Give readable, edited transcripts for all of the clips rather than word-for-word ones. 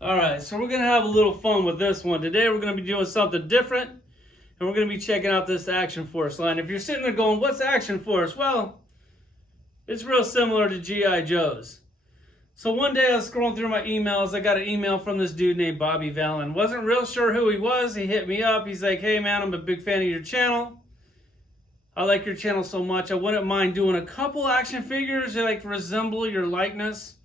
Alright, so we're going to have a little fun with this one. Today we're going to be doing something different, and we're going to be checking out this Action Force line. If you're sitting there going, what's Action Force? Well, it's real similar to G.I. Joe's. So one day I was scrolling through my emails. I got an email from this dude named Bobby Vallon. Wasn't real sure who he was. He hit me up. He's like, hey man, I'm a big fan of your channel. I like your channel so much. I wouldn't mind doing a couple action figures that like resemble your likeness.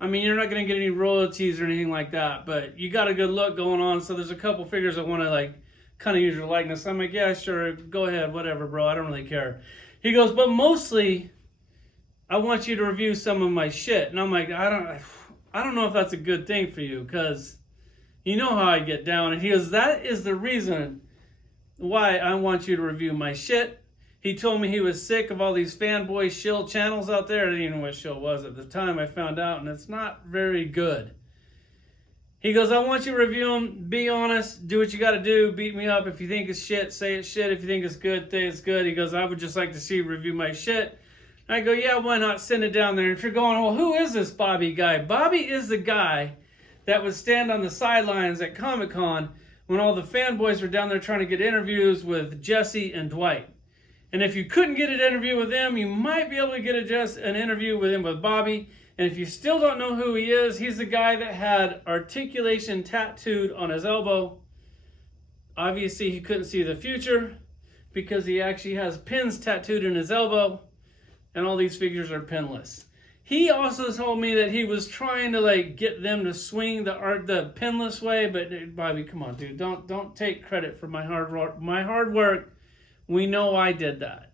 I mean, you're not going to get any royalties or anything like that, but you got a good look going on. So there's a couple figures I want to like kind of use your likeness. I'm like, yeah, sure. Go ahead. Whatever, bro. I don't really care. He goes, but mostly I want you to review some of my shit. And I'm like, I don't know if that's a good thing for you, because you know how I get down. And he goes, that is the reason why I want you to review my shit. He told me he was sick of all these fanboy shill channels out there. I didn't even know what shill was at the time. I found out, and it's not very good. He goes, I want you to review them. Be honest. Do what you got to do. Beat me up. If you think it's shit, say it's shit. If you think it's good, say it's good. He goes, I would just like to see you review my shit. I go, yeah, why not? Send it down there. And if you're going, well, who is this Bobby guy? Bobby is the guy that would stand on the sidelines at Comic-Con when all the fanboys were down there trying to get interviews with Jesse and Dwight. And if you couldn't get an interview with them, you might be able to get an interview with him with Bobby. And if you still don't know who he is, he's the guy that had articulation tattooed on his elbow. Obviously, he couldn't see the future because he actually has pins tattooed in his elbow. And all these figures are pinless. He also told me that he was trying to like get them to swing the pinless way, but Bobby, come on, dude, don't take credit for my hard work. We know I did that.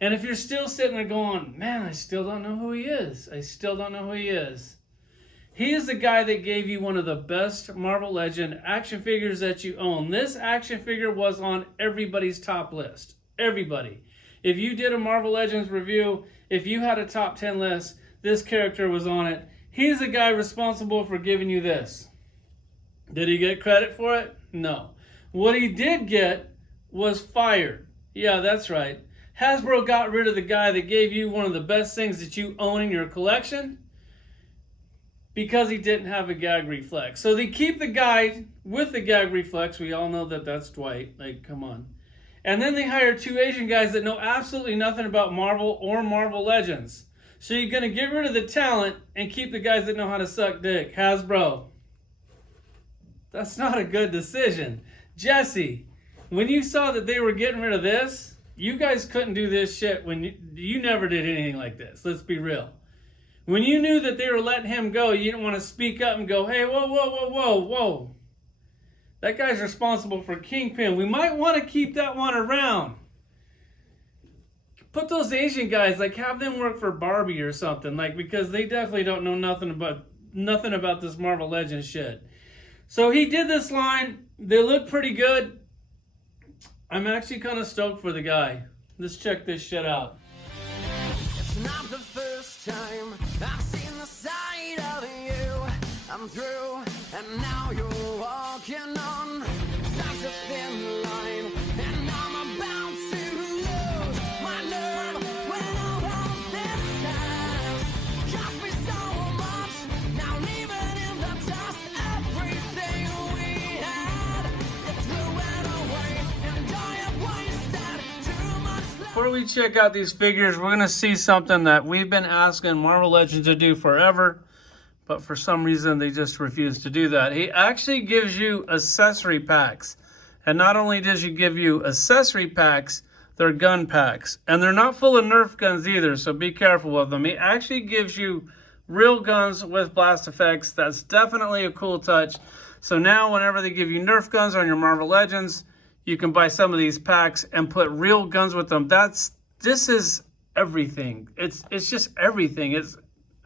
And if you're still sitting there going, man, I still don't know who he is. I still don't know who he is. He is the guy that gave you one of the best Marvel Legend action figures that you own. This action figure was on everybody's top list. Everybody. If you did a Marvel Legends review, if you had a top 10 list, this character was on it. He's the guy responsible for giving you this. Did he get credit for it? No. What he did get was fired. Yeah, that's right. Hasbro got rid of the guy that gave you one of the best things that you own in your collection because he didn't have a gag reflex. So they keep the guy with the gag reflex. We all know that that's Dwight. Like, come on. And then they hire two Asian guys that know absolutely nothing about Marvel or Marvel Legends. So you're going to get rid of the talent and keep the guys that know how to suck dick. Hasbro. That's not a good decision. Jesse, when you saw that they were getting rid of this, you guys couldn't do this shit when you never did anything like this. Let's be real. When you knew that they were letting him go, you didn't want to speak up and go, hey, whoa. That guy's responsible for Kingpin. We might want to keep that one around. Put those Asian guys, like have them work for Barbie or something, like, because they definitely don't know nothing about this Marvel Legends shit. So he did this line. They look pretty good. I'm actually kind of stoked for the guy. Let's check this shit out. It's not the first time I've seen the side of you. I'm through, and now you're walking on such a thin line, and I'm about to lose my nerve when all of this has cost me so much. Now leaving in the dust everything we had, you threw it away, and I have wasted too much. Before we check out these figures, we're going to see something that we've been asking Marvel Legends to do forever. But for some reason, they just refuse to do that. He actually gives you accessory packs. And not only does he give you accessory packs, they're gun packs. And they're not full of Nerf guns either, so be careful with them. He actually gives you real guns with blast effects. That's definitely a cool touch. So now whenever they give you Nerf guns on your Marvel Legends, you can buy some of these packs and put real guns with them. This is everything. It's just everything.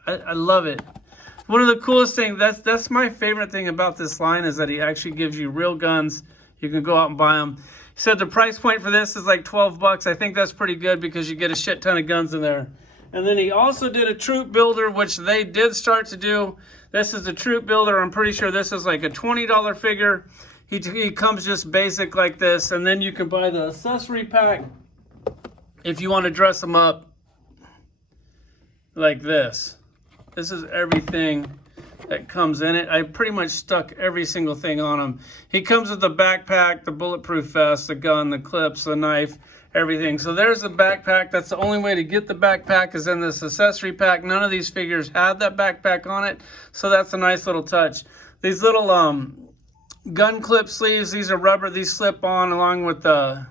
I love it. One of the coolest things, that's my favorite thing about this line, is that he actually gives you real guns. You can go out and buy them. He said the price point for this is like 12 bucks. I think that's pretty good because you get a shit ton of guns in there. And then he also did a troop builder, which they did start to do. This is a troop builder. I'm pretty sure this is like a $20 figure. He comes just basic like this. And then you can buy the accessory pack if you want to dress them up like this. This is everything that comes in it. I pretty much stuck every single thing on him. He comes with the backpack, the bulletproof vest, the gun, the clips, the knife, everything. So there's the backpack. That's the only way to get the backpack is in this accessory pack. None of these figures had that backpack on it, so that's a nice little touch. These little gun clip sleeves, these are rubber. These slip on along with the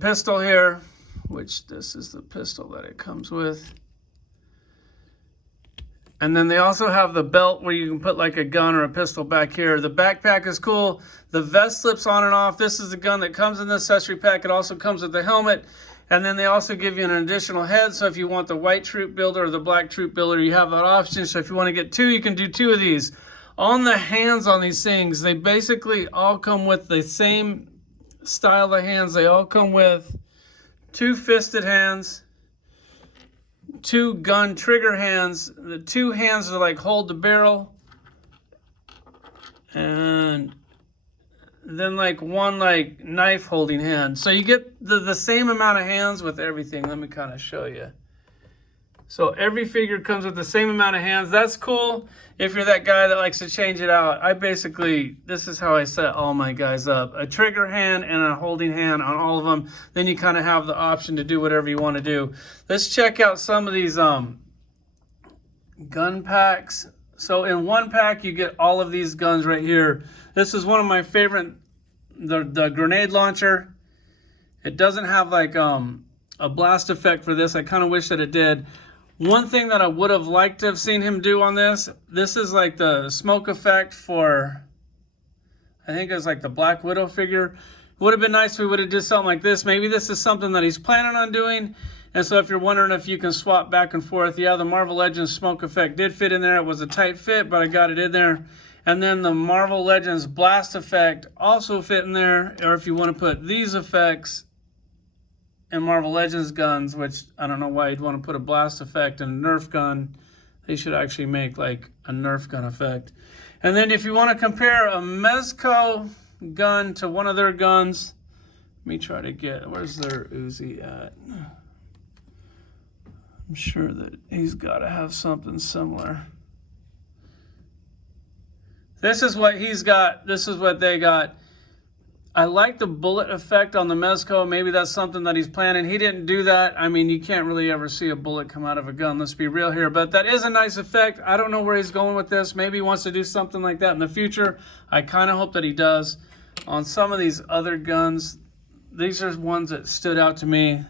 pistol here, which this is the pistol that it comes with. And then they also have the belt where you can put like a gun or a pistol back here. The backpack is cool. The vest slips on and off. This is the gun that comes in the accessory pack. It also comes with the helmet. And then they also give you an additional head. So if you want the white troop builder or the black troop builder, you have that option. So if you want to get two, you can do two of these. On the hands on these things, they basically all come with the same style of hands. They all come with two fisted hands, two gun trigger hands. The two hands are like hold the barrel, and then like one like knife holding hand. So you get the same amount of hands with everything. Let me kind of show you. So every figure comes with the same amount of hands. That's cool if you're that guy that likes to change it out. This is how I set all my guys up. A trigger hand and a holding hand on all of them. Then you kind of have the option to do whatever you want to do. Let's check out some of these gun packs. So in one pack, you get all of these guns right here. This is one of my favorite, the grenade launcher. It doesn't have like a blast effect for this. I kind of wish that it did. One thing that I would have liked to have seen him do on this is like the smoke effect for, I think it was like the Black Widow figure. Would have been nice if we would have did something like this. Maybe this is something that he's planning on doing. And so if you're wondering if you can swap back and forth, yeah, the Marvel Legends smoke effect did fit in there. It was a tight fit, but I got it in there. And then the Marvel Legends blast effect also fit in there. Or if you want to put these effects and Marvel Legends guns, which I don't know why you'd want to put a blast effect and a Nerf gun. They should actually make like a Nerf gun effect. And then if you want to compare a Mezco gun to one of their guns, let me try to get, where's their Uzi at? I'm sure that he's got to have something similar. This is what he's got. This is what they got. I like the bullet effect on the Mezco. Maybe that's something that he's planning. He didn't do that. I mean, you can't really ever see a bullet come out of a gun. Let's be real here. But that is a nice effect. I don't know where he's going with this. Maybe he wants to do something like that in the future. I kind of hope that he does. On some of these other guns, these are ones that stood out to me.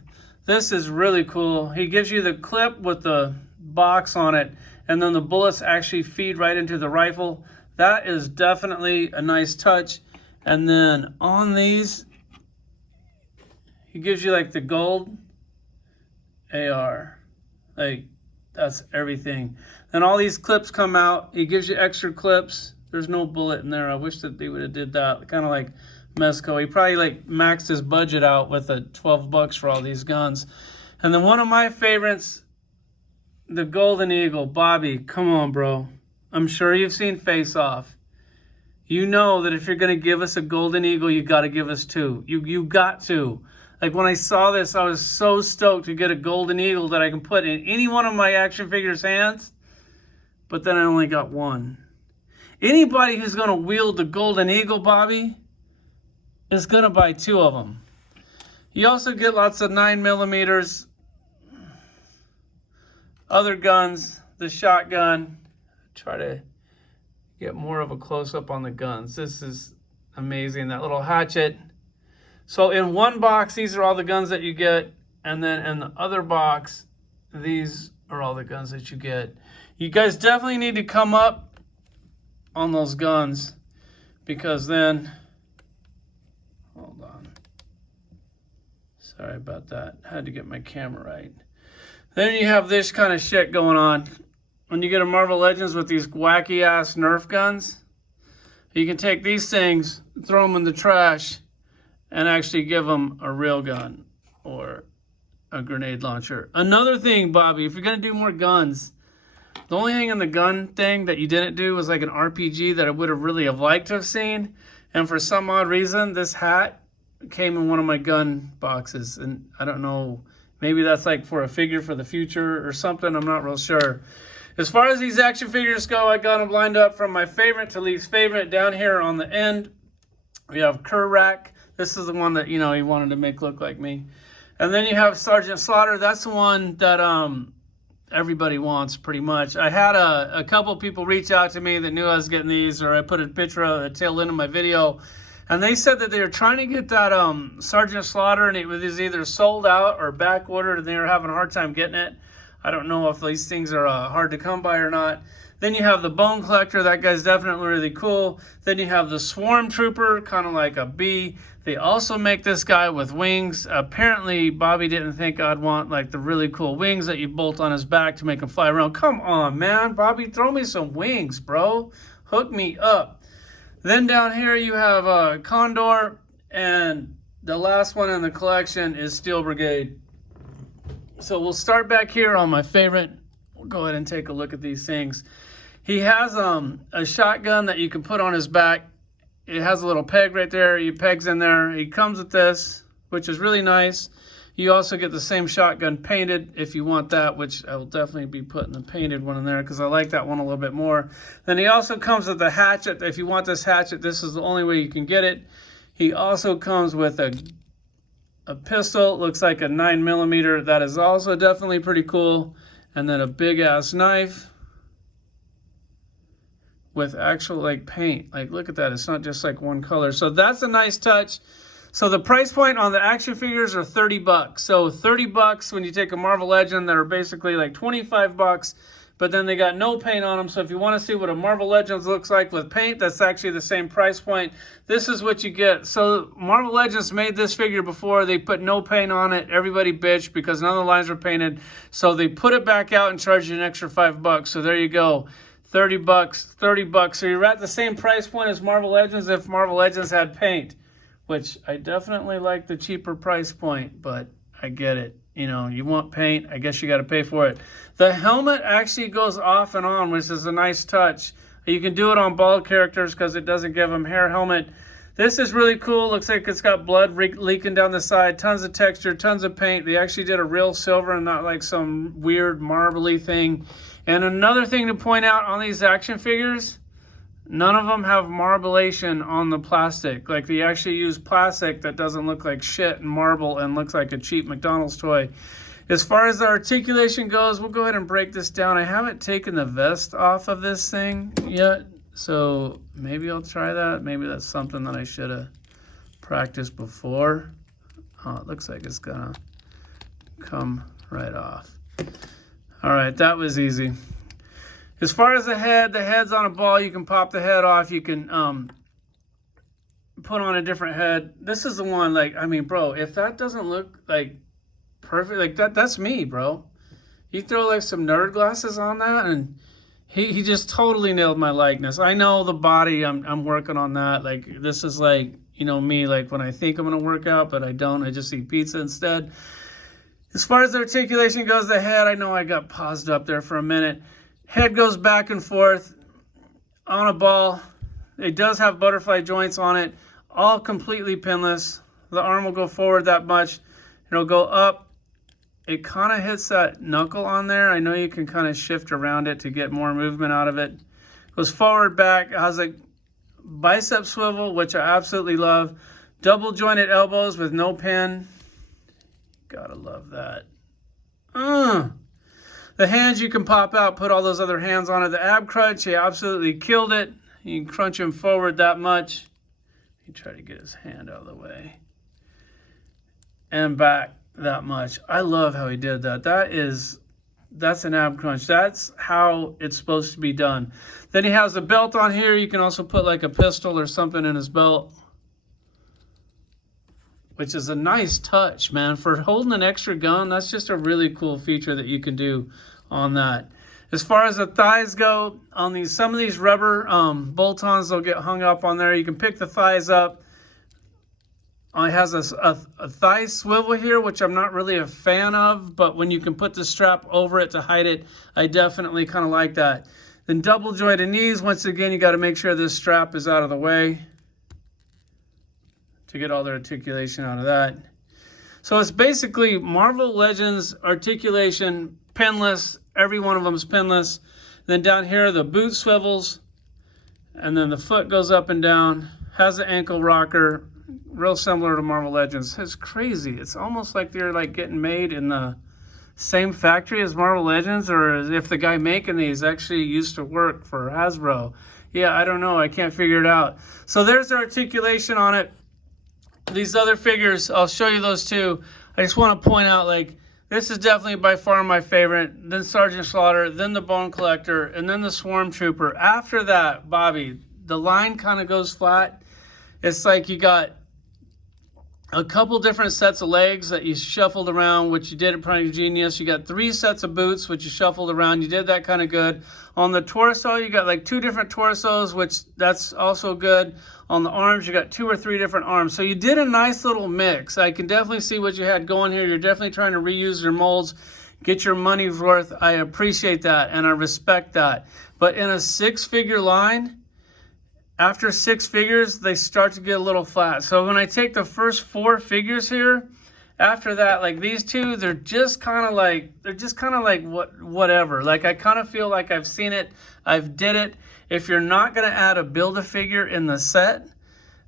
This is really cool. He gives you the clip with the box on it, and then the bullets actually feed right into the rifle. That is definitely a nice touch. And then on these, he gives you like the gold AR. Like, that's everything. Then all these clips come out. He gives you extra clips. There's no bullet in there. I wish that they would have did that. Kind of like Mezco. He probably like maxed his budget out with a $12 for all these guns. And then one of my favorites, the Golden Eagle. Bobby, come on, bro. I'm sure you've seen Face Off. You know that if you're going to give us a Golden Eagle, you got to give us two. You got to. Like when I saw this, I was so stoked to get a Golden Eagle that I can put in any one of my action figures' hands. But then I only got one. Anybody who's going to wield the Golden Eagle, Bobby, is going to buy two of them. You also get lots of 9mm, other guns, the shotgun. Try to get more of a close-up on the guns. This is amazing, that little hatchet. So in one box, these are all the guns that you get. And then in the other box, these are all the guns that you get. You guys definitely need to come up on those guns, because then, hold on. Sorry about that. Had to get my camera right. Then you have this kind of shit going on. When you get a Marvel Legends with these wacky ass Nerf guns, you can take these things, throw them in the trash, and actually give them a real gun or a grenade launcher. Another thing, Bobby, if you're going to do more guns, the only thing in the gun thing that you didn't do was like an RPG that I would have really have liked to have seen. And for some odd reason, this hat came in one of my gun boxes. And I don't know, maybe that's like for a figure for the future or something. I'm not real sure. As far as these action figures go, I got them lined up from my favorite to least favorite. Down here on the end, we have Kerrak. This is the one that, you know, he wanted to make look like me. And then you have Sergeant Slaughter. That's the one that everybody wants pretty much. I had a couple people reach out to me that knew I was getting these, or I put a picture of the tail end of my video, and they said that they were trying to get that Sergeant Slaughter, and it was either sold out or back ordered, and they were having a hard time getting it. I don't know if these things are hard to come by or not. Then you have the Bone Collector. That guy's definitely really cool. Then you have the Swarm Trooper, kind of like a bee. They also make this guy with wings. Apparently, Bobby didn't think I'd want like the really cool wings that you bolt on his back to make him fly around. Come on, man. Bobby, throw me some wings, bro. Hook me up. Then down here you have Condor. And the last one in the collection is Steel Brigade. So we'll start back here on my favorite. We'll go ahead and take a look at these things. He has a shotgun that you can put on his back. It has a little peg right there. He pegs in there. He comes with this, which is really nice. You also get the same shotgun painted if you want that, which I will definitely be putting the painted one in there because I like that one a little bit more. Then he also comes with the hatchet. If you want this hatchet, this is the only way you can get it. He also comes with a pistol. It looks like a 9mm. That is also definitely pretty cool. And then a big ass knife with actual like paint. Like, look at that. It's not just like one color. So that's a nice touch. So the price point on the action figures are $30. So $30 when you take a Marvel Legend that are basically like $25, but then they got no paint on them. So if you want to see what a Marvel Legends looks like with paint, that's actually the same price point. This is what you get. So Marvel Legends made this figure before. They put no paint on it. Everybody bitched because none of the lines were painted. So they put it back out and charged you an extra $5. So there you go. $30, $30. So you're at the same price point as Marvel Legends if Marvel Legends had paint, which I definitely like the cheaper price point, but I get it. You know, you want paint, I guess you got to pay for it. The helmet actually goes off and on, which is a nice touch. You can do it on bald characters because it doesn't give them hair helmet. This is really cool. Looks like it's got blood leaking down the side. Tons of texture, tons of paint. They actually did a real silver and not like some weird marbly thing. And another thing to point out on these action figures, none of them have marbleation on the plastic. Like, they actually use plastic that doesn't look like shit and marble and looks like a cheap McDonald's toy. As far as the articulation goes, we'll go ahead and break this down. I haven't taken the vest off of this thing yet, so maybe I'll try that. Maybe that's something that I should have practiced before. Oh, it looks like it's gonna come right off. All right, that was easy. As far as the head's on a ball. You can pop the head off. You can put on a different head. This is the one, like, I mean, bro, if that doesn't look like perfect, like that's me, bro. You throw like some nerd glasses on that, and he just totally nailed my likeness. I know the body, I'm working on that. Like, this is like, you know, me, like when I think I'm gonna work out, but I don't. I just eat pizza instead. As far as the articulation goes, the head, I know I got paused up there for a minute. Head goes back and forth on a ball. It does have butterfly joints on it, all completely pinless. The arm will go forward that much. It'll go up. It kind of hits that knuckle on there. I know you can kind of shift around it to get more movement out of it. Goes forward, back. It has a bicep swivel, which I absolutely love. Double jointed elbows with no pin. Gotta love that. The hands you can pop out, put all those other hands on it. The ab crunch, he absolutely killed it. You can crunch him forward that much. He tried to get his hand out of the way. And back that much. I love how he did that. That's an ab crunch. That's how it's supposed to be done. Then he has a belt on here. You can also put like a pistol or something in his belt, which is a nice touch, man. For holding an extra gun, that's just a really cool feature that you can do on that. As far as the thighs go, on some of these rubber bolt-ons, they'll get hung up on there. You can pick the thighs up. It has a thigh swivel here, which I'm not really a fan of, but when you can put the strap over it to hide it, I definitely kind of like that. Then double jointed knees. Once again, you got to make sure this strap is out of the way to get all the articulation out of that. So it's basically Marvel Legends articulation, pinless. Every one of them is pinless. Then down here, the boot swivels, and then the foot goes up and down. Has an ankle rocker, real similar to Marvel Legends. It's crazy. It's almost like they're like getting made in the same factory as Marvel Legends, or as if the guy making these actually used to work for Hasbro. Yeah, I don't know. I can't figure it out. So there's the articulation on it. These other figures, I'll show you those too. I just want to point out, like, this is definitely by far my favorite. Then Sergeant Slaughter, then the Bone Collector, and then the Swarm Trooper. After that, Bobby, the line kind of goes flat. It's like you got a couple different sets of legs that you shuffled around, which you did at Prime Genius. You got 3 sets of boots, which you shuffled around. You did that kind of good. On the torso, you got like 2 different torsos, which that's also good. On the arms, you got 2 or 3 different arms. So you did a nice little mix. I can definitely see what you had going here. You're definitely trying to reuse your molds, get your money's worth. I appreciate that, and I respect that. But in a 6-figure line, after 6 figures, they start to get a little flat. So when I take the first 4 figures here, after that, like these 2, they're just kind of like whatever. Like I kind of feel like I've seen it, I've did it. If you're not going to add a Build-A-Figure in the set,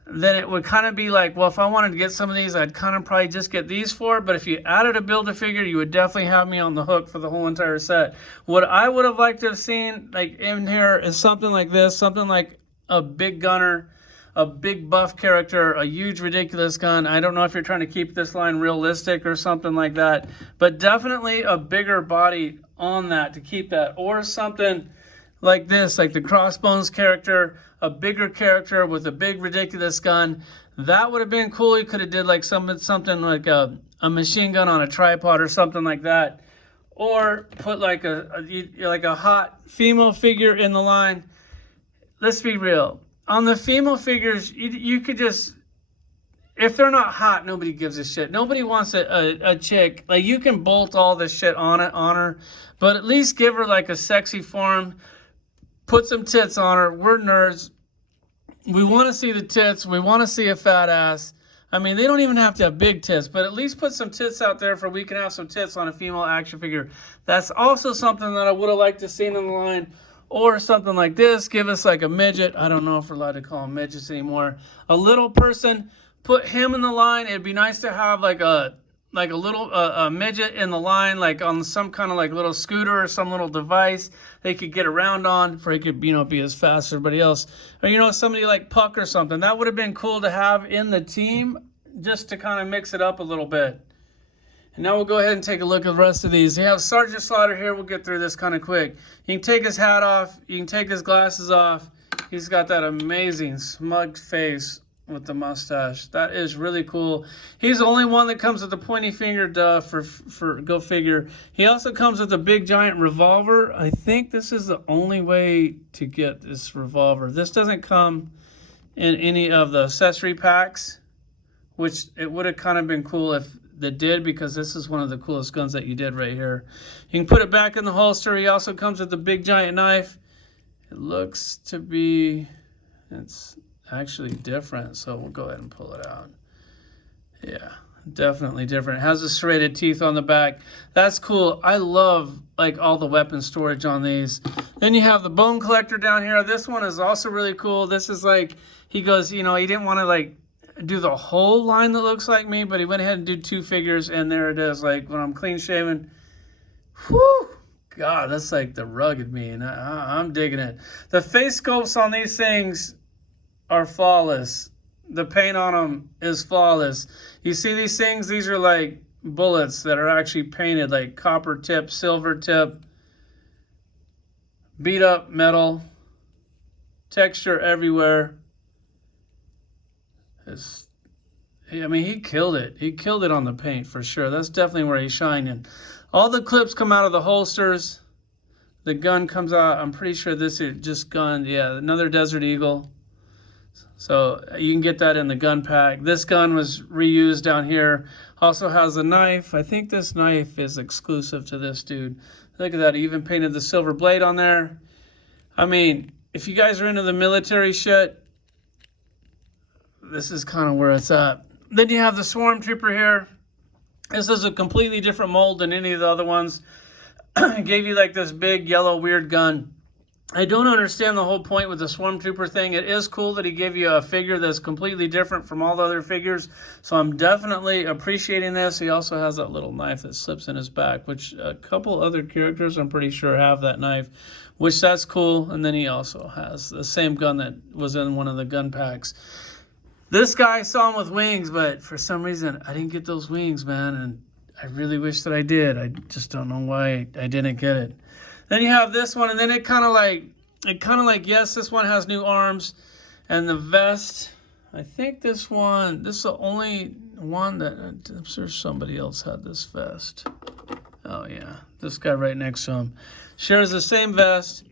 then it would kind of be like, well, if I wanted to get some of these, I'd kind of probably just get these 4. But if you added a Build-A-Figure, you would definitely have me on the hook for the whole entire set. What I would have liked to have seen like in here is something like this, something like a big gunner, a big buff character, a huge ridiculous gun. I don't know if you're trying to keep this line realistic or something like that, but definitely a bigger body on that to keep that, or something like this, like the Crossbones character, a bigger character with a big ridiculous gun. That would have been cool. You could have did like something like a machine gun on a tripod or something like that, or put like a hot female figure in the line. Let's be real. On the female figures, you could just, if they're not hot, nobody gives a shit. Nobody wants a chick. Like, you can bolt all this shit on her, but at least give her like a sexy form. Put some tits on her. We're nerds. We want to see the tits. We want to see a fat ass. I mean, they don't even have to have big tits, but at least put some tits out there for we can have some tits on a female action figure. That's also something that I would have liked to see in the line. Or something like this, give us like a midget. I don't know if we're allowed to call them midgets anymore. A little person, put him in the line. It'd be nice to have like a little a midget in the line, like on some kind of like little scooter or some little device they could get around on, for he could, be as fast as everybody else. Or, somebody like Puck or something. That would have been cool to have in the team, just to kind of mix it up a little bit. And now we'll go ahead and take a look at the rest of these. You have Sergeant Slaughter here. We'll get through this kind of quick. You can take his hat off. You can take his glasses off. He's got that amazing smug face with the mustache. That is really cool. He's the only one that comes with the pointy finger, for go figure. He also comes with a big giant revolver. I think this is the only way to get this revolver. This doesn't come in any of the accessory packs, which it would have kind of been cool if that did, because this is one of the coolest guns that you did right here. You can put it back in the holster. He also comes with a big giant knife. It looks to be, it's actually different, so we'll go ahead and pull it out. Yeah, definitely different. It has the serrated teeth on the back. That's cool. I love like all the weapon storage on these. Then you have the Bone Collector down here. This one is also really cool. This is like, he goes, he didn't want to like do the whole line that looks like me, but he went ahead and did 2 figures, and there it is. Like when I'm clean shaven, whew, God, that's like the rugged me, and I'm digging it. The face sculpts on these things are flawless. The paint on them is flawless. You see these things? These are like bullets that are actually painted, like copper tip, silver tip, beat up metal, texture everywhere. He killed it. He killed it on the paint for sure. That's definitely where he's shining. All the clips come out of the holsters. The gun comes out. I'm pretty sure this is just gun. Yeah, another Desert Eagle. So you can get that in the gun pack. This gun was reused down here. Also has a knife. I think this knife is exclusive to this dude. Look at that. He even painted the silver blade on there. I mean, if you guys are into the military shit, this is kind of where it's at. Then you have the Swarm Trooper here. This is a completely different mold than any of the other ones. It gave you like this big yellow weird gun. I don't understand the whole point with the Stormtrooper thing. It is cool that he gave you a figure that's completely different from all the other figures. So I'm definitely appreciating this. He also has that little knife that slips in his back, which a couple other characters I'm pretty sure have that knife, which that's cool. And then he also has the same gun that was in one of the gun packs. This guy saw him with wings, but for some reason I didn't get those wings, man. And I really wish that I did. I just don't know why I didn't get it. Then you have this one, and then it kind of like, yes, this one has new arms, and the vest. I think this is the only one that, I'm sure somebody else had this vest. Oh yeah, this guy right next to him shares the same vest.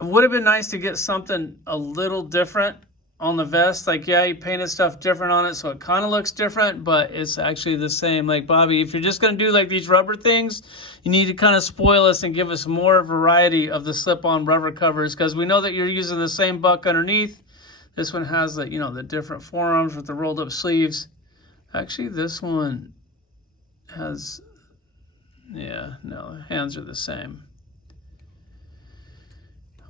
It would have been nice to get something a little different on the vest. Like, yeah, he painted stuff different on it, so it kind of looks different, but it's actually the same. Like, Bobby, if you're just going to do like these rubber things, you need to kind of spoil us and give us more variety of the slip-on rubber covers, because we know that you're using the same buck underneath. This one has the, you know, the different forearms with the rolled up sleeves. Actually, this one has, yeah, no, the hands are the same.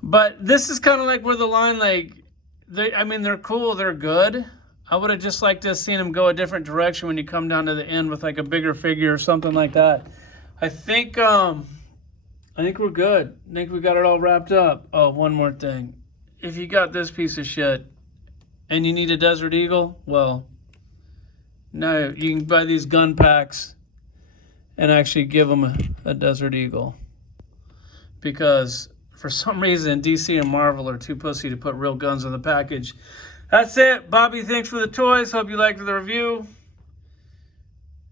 But this is kind of like where the line, like, they're cool, they're good. I would have just liked to have seen them go a different direction when you come down to the end with like a bigger figure or something like that. I think we're good. I think we got it all wrapped up. Oh, one more thing. If you got this piece of shit and you need a Desert Eagle, well, no, you can buy these gun packs and actually give them a Desert Eagle. Because for some reason, DC and Marvel are too pussy to put real guns in the package. That's it. Bobby, thanks for the toys. Hope you liked the review.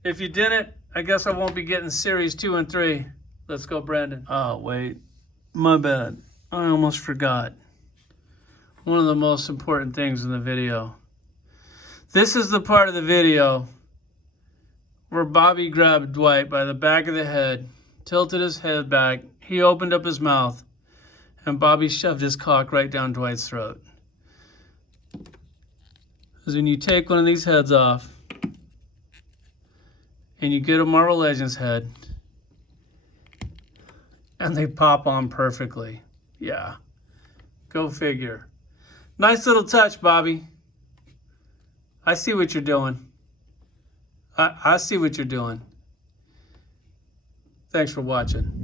If you didn't, I guess I won't be getting series 2 and 3. Let's go, Brandon. Oh, wait. My bad. I almost forgot. One of the most important things in the video. This is the part of the video where Bobby grabbed Dwight by the back of the head, tilted his head back. He opened up his mouth, and Bobby shoved his cock right down Dwight's throat. Because when you take one of these heads off, and you get a Marvel Legends head, and they pop on perfectly. Yeah. Go figure. Nice little touch, Bobby. I see what you're doing. I see what you're doing. Thanks for watching.